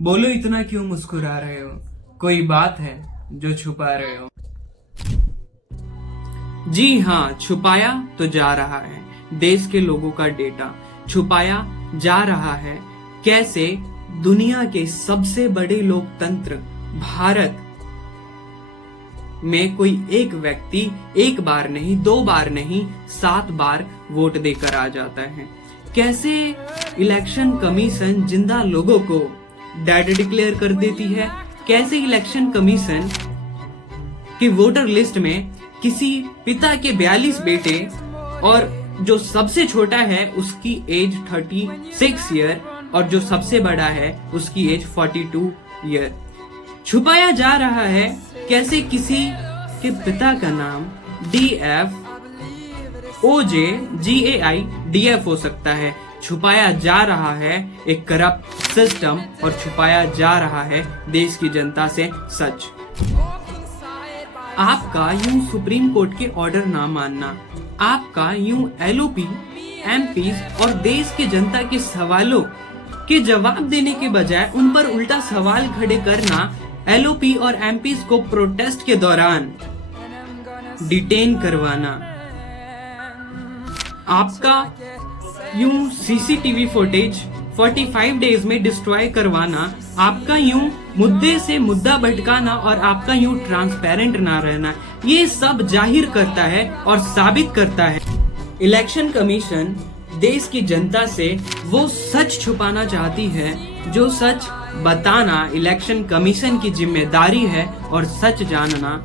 बोलो इतना क्यों मुस्कुरा रहे हो? कोई बात है जो छुपा रहे हो? जी हाँ, छुपाया तो जा रहा है देश के लोगों का डेटा। छुपाया जा रहा है कैसे दुनिया के सबसे बड़े लोकतंत्र भारत में कोई एक व्यक्ति एक बार नहीं, दो बार नहीं, 7 बार वोट देकर आ जाता है। कैसे इलेक्शन कमीशन जिंदा लोगों को डेड डिक्लेयर कर देती है। कैसे इलेक्शन कमीशन की वोटर लिस्ट में किसी पिता के 42 बेटे और जो सबसे छोटा है उसकी एज 36 ईयर और जो सबसे बड़ा है उसकी एज 42 ईयर। छुपाया जा रहा है कैसे किसी के पिता का नाम DF OJ GAI DF हो सकता है। छुपाया जा रहा है एक करप्ट सिस्टम और छुपाया जा रहा है देश की जनता से सच। आपका यूं सुप्रीम कोर्ट के ऑर्डर ना मानना, आपका यूं LOP MPs और देश की जनता के सवालों के जवाब देने के बजाय उन पर उल्टा सवाल खड़े करना, LOP और MPs को प्रोटेस्ट के दौरान डिटेन करवाना, आपका यूं CCTV फुटेज 45 डेज में डिस्ट्रॉय करवाना, आपका यूं मुद्दे से मुद्दा भटकाना और आपका यूं ट्रांसपेरेंट ना रहना, ये सब जाहिर करता है और साबित करता है इलेक्शन कमीशन देश की जनता से वो सच छुपाना चाहती है जो सच बताना इलेक्शन कमीशन की जिम्मेदारी है और सच जानना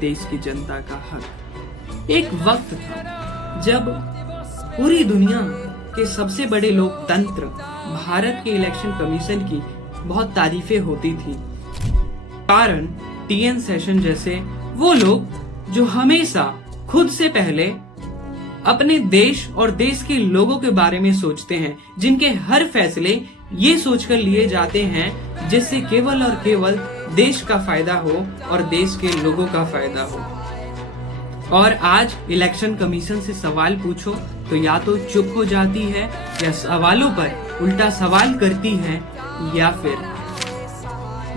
देश की जनता का हक। एक वक्त था जब पूरी दुनिया के सबसे बड़े लोकतंत्र भारत के इलेक्शन कमीशन की बहुत तारीफें होती थी। कारण TN सेशन जैसे वो लोग जो हमेशा खुद से पहले अपने देश और देश के लोगों के बारे में सोचते हैं, जिनके हर फैसले ये सोचकर लिए जाते हैं जिससे केवल और केवल देश का फायदा हो और देश के लोगों का फायदा हो। और आज इलेक्शन कमीशन से सवाल पूछो तो या तो चुप हो जाती है या सवालों पर उल्टा सवाल करती है या फिर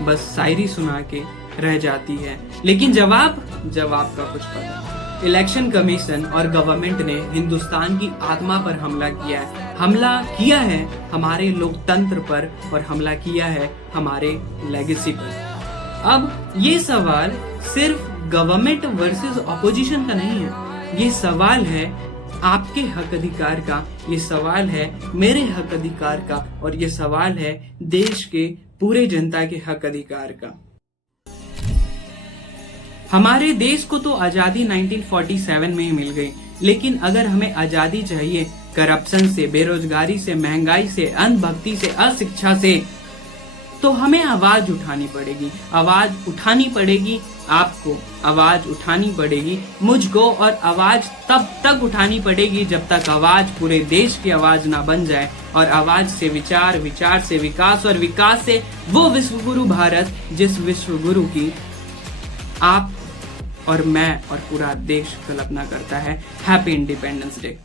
बस शायरी सुना के रह जाती है। लेकिन जवाब का कुछ पता। इलेक्शन कमीशन और गवर्नमेंट ने हिंदुस्तान की आत्मा पर हमला किया है हमारे लोकतंत्र पर और हमला किया है हमारे लेगेसी पर। अब ये सवाल सिर्फ गवर्नमेंट वर्सेस ऑपोजिशन का नहीं है, ये सवाल है आपके हक अधिकार का, ये सवाल है मेरे हक अधिकार का और ये सवाल है देश के पूरे जनता के हक अधिकार का। हमारे देश को तो आजादी 1947 में ही मिल गई, लेकिन अगर हमें आजादी चाहिए करप्शन से, बेरोजगारी से, महंगाई से, अंधभक्ति से, अशिक्षा से, तो हमें आवाज उठानी पड़ेगी। आवाज उठानी पड़ेगी आपको, आवाज उठानी पड़ेगी मुझको और आवाज तब तक उठानी पड़ेगी जब तक आवाज पूरे देश की आवाज ना बन जाए। और आवाज से विचार, विचार से विकास और विकास से वो विश्वगुरु भारत जिस विश्वगुरु की आप और मैं और पूरा देश कल्पना करता है। Happy independence day.